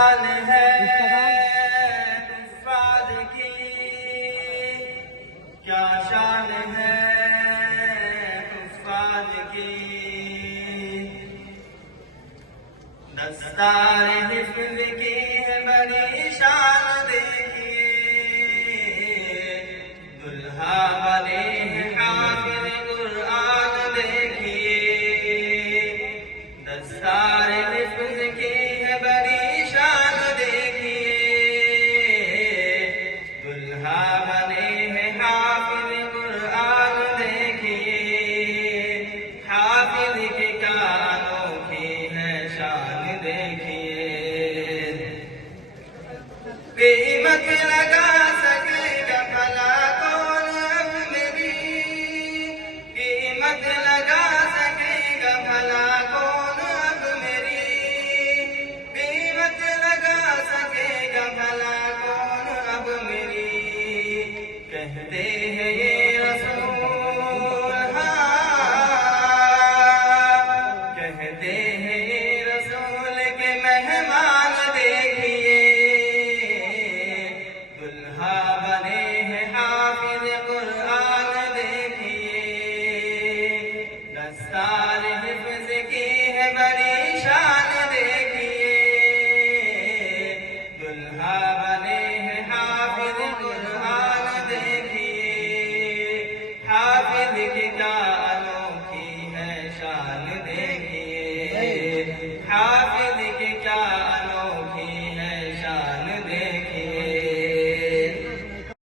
شان ہے کفار کی، کیا شان ہے کفار کی، دستار حفظ کی ہے بڑی شان دیکھیے، دلہا بنے ہیں حافظ قرآن دیکھیے، دستار حفظ کی ہے بڑی شان دیکھیے، دلہا بنے ہیں حافظ قرآن دیکھیے، حافظ کی کیا انوکھی ہے شان دیکھیے، قیمت لگا سکے گا بھلا کون اب میری، قیمت لگا سکے گا بھلا کون اب میری، قیمت لگا سکے گا بھلا کون اب میری، کہتے ہیں یہ رسول، کہتے ہیں یہ رسول کے مہمان دیکھیے، دلہا بنے ہیں حافظ قرآن دیکھیے، دستار